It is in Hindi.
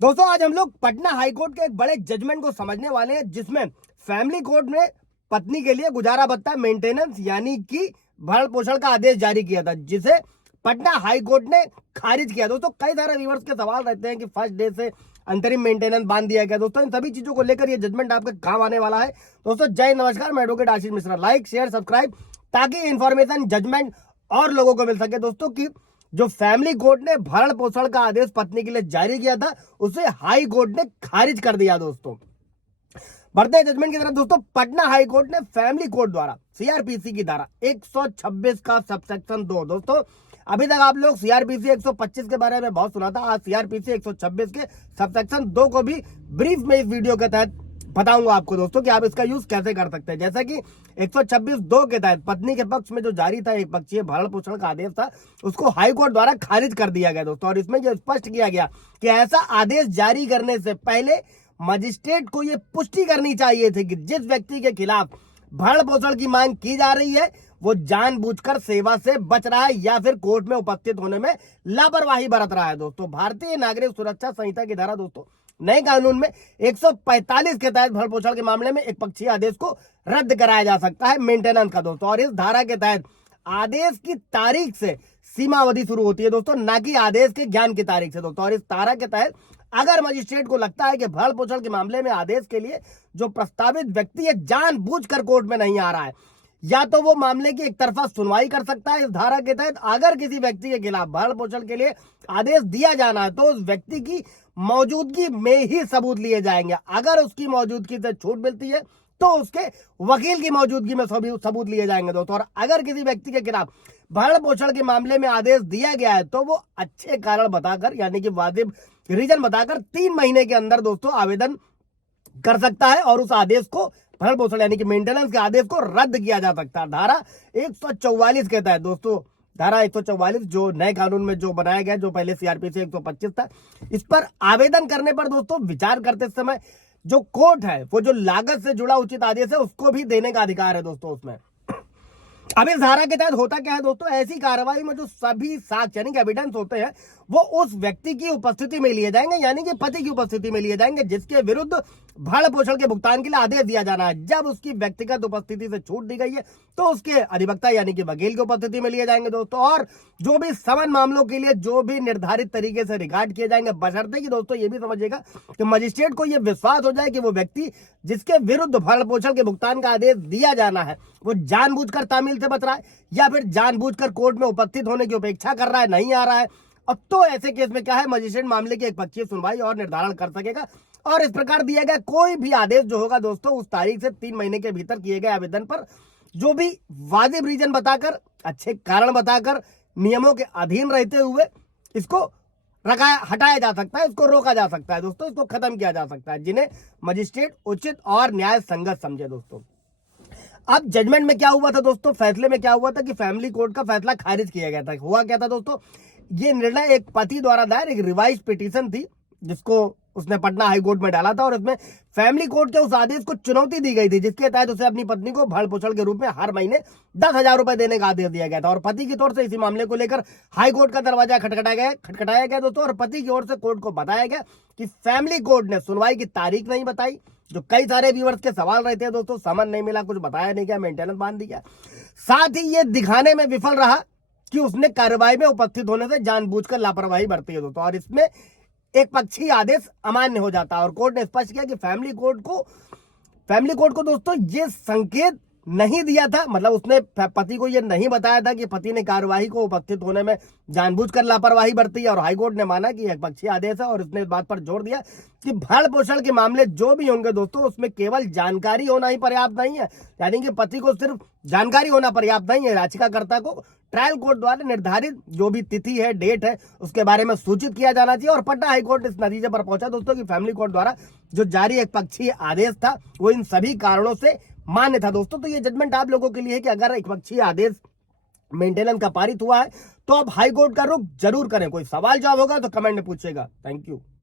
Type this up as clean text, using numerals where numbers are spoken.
दोस्तों आज हम लोग पटना हाई कोर्ट के एक बड़े जजमेंट को समझने वाले हैं जिसमें फैमिली कोर्ट ने पत्नी के लिए गुजारा भत्ता मेंटेनेंस यानी कि भरण पोषण का आदेश जारी किया था, जिसे पटना हाई कोर्ट ने खारिज किया। दोस्तों कई सारे व्यूअर्स के सवाल रहते हैं कि फर्स्ट डे से अंतरिम मेंटेनेंस बांध दिया गया। दोस्तों इन सभी चीजों को लेकर ये जजमेंट आपके काम आने वाला है। दोस्तों जय नमस्कार, मैं advocate Ashish Mishra. Like share subscribe ताकि इंफॉर्मेशन जजमेंट और लोगों को मिल सके। दोस्तों की जो फैमिली कोर्ट ने भरण पोषण का आदेश पत्नी के लिए जारी किया था उसे हाई कोर्ट ने खारिज कर दिया। दोस्तों बढ़ते हैं जजमेंट की तरफ। दोस्तों पटना हाई कोर्ट ने फैमिली कोर्ट द्वारा सीआरपीसी की धारा 126 का सबसेक्शन 2, दोस्तों अभी तक आप लोग सीआरपीसी 125 के बारे में बहुत सुना था, आज सीआरपीसी 126 के सबसेक्शन 2 को भी ब्रीफ में इस वीडियो के तहत बताऊंगा आपको दोस्तों कि आप इसका यूज कैसे कर सकते हैं। जैसा कि 126(2) के तहत पत्नी के पक्ष में जो जारी था एक पक्षीय भरण पोषण का आदेश था, उसको हाई कोर्ट द्वारा खारिज कर दिया गया दोस्तों। और इसमें यह स्पष्ट किया गया कि ऐसा आदेश जारी करने से पहले मजिस्ट्रेट को यह पुष्टि करनी चाहिए थी कि जिस व्यक्ति के खिलाफ भरण पोषण की मांग की जा रही है वो जानबूझकर सेवा से बच रहा है या फिर कोर्ट में उपस्थित होने में लापरवाही बरत रहा है। दोस्तों भारतीय नागरिक सुरक्षा संहिता की धारा दोस्तों नए कानून में 145 के तहत भरण पोषण के मामले में एक पक्षीय आदेश को रद्द कराया जा सकता है मेंटेनेंस का दोस्तों। और इस धारा के तहत आदेश की तारीख से सीमा अवधि शुरू होती है दोस्तों, ना कि आदेश के ज्ञान की तारीख से दोस्तों। और इस धारा के तहत अगर मजिस्ट्रेट को लगता है कि भरण पोषण के मामले में आदेश के लिए जो प्रस्तावित व्यक्ति है जानबूझकर कोर्ट में नहीं आ रहा है, या तो वो मामले की एक तरफा सुनवाई कर सकता है। इस धारा के तहत अगर किसी व्यक्ति के खिलाफ भरण पोषण के लिए आदेश दिया जाना है तो उस व्यक्ति की मौजूदगी में ही सबूत लिए जाएंगे। अगर उसकी मौजूदगी से छूट मिलती है तो उसके वकील की मौजूदगी में सबूत लिए जाएंगे दोस्तों। और अगर किसी व्यक्ति के खिलाफ भरण पोषण के मामले में आदेश दिया गया है तो वो अच्छे कारण बताकर यानी कि वाजिब रीजन बताकर 3 महीने के अंदर दोस्तों आवेदन कर सकता है और उस आदेश को भरण पोषण यानी कि मेंटेनेंस के आदेश को रद्द किया जा सकता है। धारा 144 के तहत दोस्तों, धारा 144 जो नए कानून में जो बनाया गया, जो पहले सीआरपीसी 125 था, इस पर आवेदन करने पर दोस्तों विचार करते समय जो कोर्ट है वो जो लागत से जुड़ा उचित आदेश है उसको भी देने का अधिकार है दोस्तों उसमें। अब इस धारा के तहत होता क्या है दोस्तों, ऐसी कार्रवाई में जो सभी साक्ष्य यानी कि एविडेंस होते हैं वो उस व्यक्ति की उपस्थिति में लिए जाएंगे यानी कि पति की उपस्थिति में लिए जाएंगे जिसके विरुद्ध भरण पोषण के भुगतान के लिए आदेश दिया जाना है। जब उसकी व्यक्तिगत उपस्थिति से छूट दी गई है तो उसके अधिवक्ता यानी कि वकील की उपस्थिति में लिए जाएंगे दोस्तों। और जो भी समन मामलों के लिए जो भी निर्धारित तरीके से रिकॉर्ड किए जाएंगे, बशर्ते कि दोस्तों ये भी समझिएगा कि मजिस्ट्रेट को यह विश्वास हो जाए कि वो व्यक्ति जिसके विरुद्ध भरण पोषण के भुगतान का आदेश दिया जाना है वो जानबूझकर तामील से बच रहा है या फिर जानबूझकर कोर्ट में उपस्थित होने की उपेक्षा कर रहा है, नहीं आ रहा है। अब तो ऐसे केस में क्या है, मजिस्ट्रेट मामले की एक पक्षीय सुनवाई और निर्धारण कर सकेगा। और इस प्रकार दिया गया कोई भी आदेश जो होगा दोस्तों उस तारीख से 3 महीने के भीतर किए गए आवेदन पर जो भी वाजिब रीजन बताकर, अच्छे कारण बताकर, नियमों के अधीन रहते हुए इसको हटाया जा सकता है, इसको रोका जा सकता है दोस्तों, इसको खत्म किया जा सकता है, जिन्हें मजिस्ट्रेट उचित और न्याय संगत समझे दोस्तों। अब जजमेंट में क्या हुआ था दोस्तों, फैसले में क्या हुआ था कि फैमिली कोर्ट का फैसला खारिज किया गया था। हुआ क्या था दोस्तों, ये निर्णय एक पति द्वारा दायर एक रिवाइज पिटीशन थी जिसको उसने पटना हाई कोर्ट में डाला था और उसमें फैमिली कोर्ट के उस आदेश को चुनौती दी गई थी जिसके तहत उसे अपनी पत्नी को भरण पोषण के रूप में हर महीने 10,000 रुपए देने का आदेश दिया गया था। और पति की तौर से इसी मामले को लेकर हाई कोर्ट का दरवाजा खटखटाया गया दोस्तों। और पति की ओर से कोर्ट को बताया गया कि फैमिली कोर्ट ने सुनवाई की तारीख नहीं बताई, जो कई सारे व्यूअर्स के सवाल रहते हैं दोस्तों, समन नहीं मिला, कुछ बताया नहीं गया, मेंटेनेंस बांध दिया। साथ ही ये दिखाने में विफल रहा कि उसने कार्रवाई में उपस्थित होने से जानबूझकर लापरवाही बरती है दोस्तों। और इसमें एक पक्षी आदेश अमान्य हो जाता है और कोर्ट ने स्पष्ट किया कि फैमिली कोर्ट को दोस्तों ये संकेत नहीं दिया था, मतलब उसने पति को ये नहीं बताया था कि पति ने कार्यवाही को उपस्थित होने में जानबूझकर लापरवाही बरती है। और हाईकोर्ट ने माना कि एक पक्षीय आदेश है और उसने इस बात पर जोर दिया कि भरण पोषण के मामले जो भी होंगे दोस्तों उसमें केवल जानकारी होना ही पर्याप्त नहीं है, यानी कि पति को सिर्फ जानकारी होना पर्याप्त नहीं है, याचिकाकर्ता को ट्रायल कोर्ट द्वारा निर्धारित जो भी तिथि है, डेट है, उसके बारे में सूचित किया जाना चाहिए। और पटना हाईकोर्ट इस नतीजे पर पहुंचा दोस्तों कि फैमिली कोर्ट द्वारा जो जारी एक पक्षीय आदेश था वो इन सभी कारणों से मान्य था दोस्तों। तो ये जजमेंट आप लोगों के लिए है कि अगर एक पक्षीय आदेश मेंटेनेंस का पारित हुआ है तो आप हाई कोर्ट का रुख जरूर करें। कोई सवाल जवाब होगा तो कमेंट में पूछेगा। Thank you.